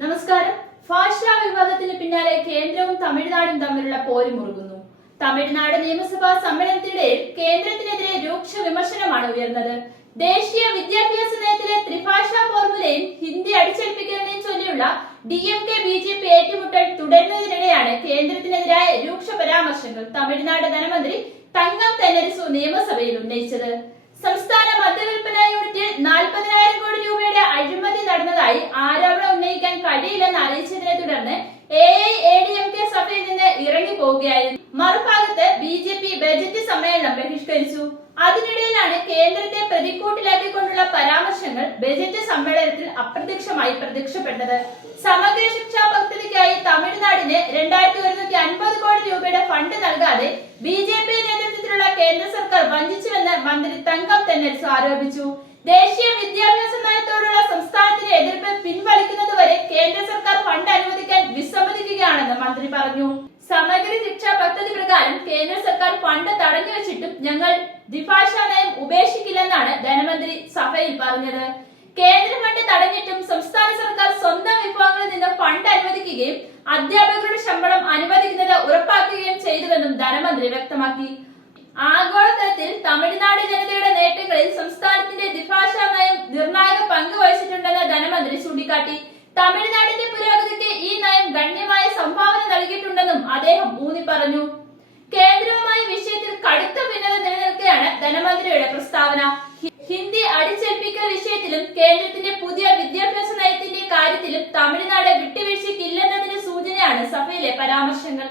നമസ്കാരം. ഭാഷ വിവാദത്തിന് പിന്നാലെ കേന്ദ്രവും തമിഴ്നാടും തമ്മിലുള്ള പോര് മുറുകുന്നു. തമിഴ്നാട് നിയമസഭാ സമ്മേളനത്തിനിടെ കേന്ദ്രത്തിനെതിരെ രൂക്ഷ വിമർശനമാണ് ഉയർന്നത്. ദേശീയ വിദ്യാഭ്യാസ നയത്തിലെ ത്രിഭാഷാ ഫോർമുലയും ഹിന്ദി അടിച്ചേൽപ്പിക്കലിനെയും ചൊല്ലിയുള്ള D M K B J P ഏറ്റുമുട്ടൽ തുടരുന്നതിനിടെയാണ് കേന്ദ്രത്തിനെതിരായ രൂക്ഷ പരാമർശങ്ങൾ തമിഴ്നാട് ധനമന്ത്രി തങ്കം തെന്നരിസു നിയമസഭയിൽ ഉന്നയിച്ചത്. സംസ്ഥാന മദ്യവിൽപ്പന കഴിയില്ലെന്ന് അറിയിച്ചതിനെ തുടർന്ന് A I A D M K സഭയിൽ നിന്ന് ഇറങ്ങി പോവുകയായിരുന്നു. മറുഭാഗത്ത് ബി ജെ പി ബജറ്റ് സമ്മേളനം ബഹിഷ്കരിച്ചു. അതിനിടയിലാണ് കേന്ദ്രത്തെ പ്രതിക്കൂട്ടിലാക്കിക്കൊണ്ടുള്ള പരാമർശങ്ങൾ ബജറ്റ് സമ്മേളനത്തിൽ അപ്രത്യക്ഷമായി പ്രത്യക്ഷപ്പെട്ടത്. സമഗ്ര ശിക്ഷാ പദ്ധതിക്കായി തമിഴ്നാടിന് രണ്ടായിരത്തി ഒരുന്നൂറ്റി അൻപത് കോടി രൂപയുടെ ഫണ്ട് നൽകാതെ ബി ജെ പി നേതൃത്വത്തിലുള്ള കേന്ദ്ര സർക്കാർ വഞ്ചിച്ചുവെന്ന് മന്ത്രി തങ്കം തെന്നൽസ് ആരോപിച്ചു. ദേശീയ വിദ്യാഭ്യാസ നയത്തോടുള്ള സംസ്ഥാനത്തിന്റെ എതിർപ്പ് പിൻവലിക്കുന്നതുവരെ കേന്ദ്ര സർക്കാർ ഫണ്ട് അനുവദിക്കാൻ വിസമ്മതിക്കുകയാണെന്ന് മന്ത്രി പറഞ്ഞു. സമഗ്ര ശിക്ഷാ പദ്ധതി പ്രകാരം കേന്ദ്ര സർക്കാർ ഫണ്ട് തടഞ്ഞു വെച്ചിട്ടും ഞങ്ങൾ ദ്വിഭാഷ നയം ഉപേക്ഷിക്കില്ലെന്നാണ് ധനമന്ത്രി സഭയിൽ പറഞ്ഞത്. കേന്ദ്ര ഫണ്ട് തടഞ്ഞിട്ടും സംസ്ഥാന സർക്കാർ സ്വന്തം വിഭവങ്ങളിൽ നിന്ന് ഫണ്ട് അനുവദിക്കുകയും അധ്യാപകരുടെ ശമ്പളം അനുവദിക്കുന്നത് ഉറപ്പാക്കുകയും ചെയ്തുവെന്നും ധനമന്ത്രി വ്യക്തമാക്കി. ആഗോളതലത്തിൽ തമിഴ്നാട് ജനതയുടെ നേട്ടങ്ങളിൽ സംസ്ഥാനത്തിന്റെ ദ്വിഭാഷ നയം നിർണായക പങ്ക് വഹിച്ചിട്ടുണ്ടെന്ന് ധനമന്ത്രി ചൂണ്ടിക്കാട്ടി. തമിഴ്നാടിന്റെ പുരോഗതിക്ക് അദ്ദേഹം ഊന്നി പറഞ്ഞു കേന്ദ്രവുമായി വിഷയത്തിൽ കടുത്ത ഭിന്നത നിലനിൽക്കുകയാണ് ധനമന്ത്രിയുടെ പ്രസ്താവന. ഹിന്ദി അടിച്ചേൽപ്പിക്കൽ വിഷയത്തിലും കേന്ദ്രത്തിന്റെ പുതിയ വിദ്യാഭ്യാസ നയത്തിന്റെ കാര്യത്തിലും തമിഴ്നാട് വിട്ടുവീഴ്ചയ്ക്കില്ലെന്നതിന് സൂചനയാണ് സഭയിലെ പരാമർശങ്ങൾ.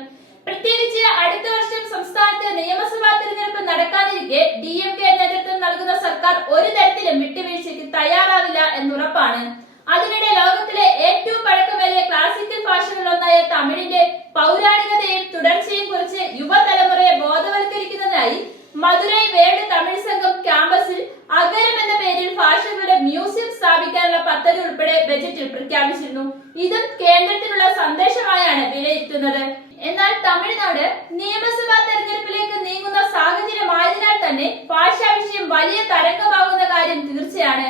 പ്രത്യേകിച്ച് അടുത്ത വർഷം സംസ്ഥാനത്ത് നിയമസഭാ തെരഞ്ഞെടുപ്പ് നടക്കാതിരിക്കെ ഡി എം കെ നേതൃത്വം നൽകുന്ന ബജറ്റിൽ പ്രഖ്യാപിച്ചിരുന്നു. ഇതും കേന്ദ്രത്തിനുള്ള സന്ദേശമായാണ് വിലയിരുത്തുന്നത്. എന്നാൽ തമിഴ്നാട് നിയമസഭാ തെരഞ്ഞെടുപ്പിലേക്ക് നീങ്ങുന്ന സാഹചര്യമായതിനാൽ തന്നെ ഭാഷാ വിഷയം വലിയ തരംഗമാകുന്ന കാര്യം തീർച്ചയാണ്.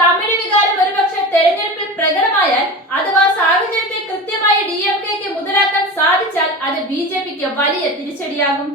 തമിഴ് വികാരം ഒരുപക്ഷെ തെരഞ്ഞെടുപ്പിൽ പ്രകടമായാൽ അഥവാ സാഹചര്യത്തെ കൃത്യമായി ഡി എം കെക്ക് മുതലാക്കാൻ സാധിച്ചാൽ അത് ബി ജെ പിക്ക് വലിയ തിരിച്ചടിയാകും.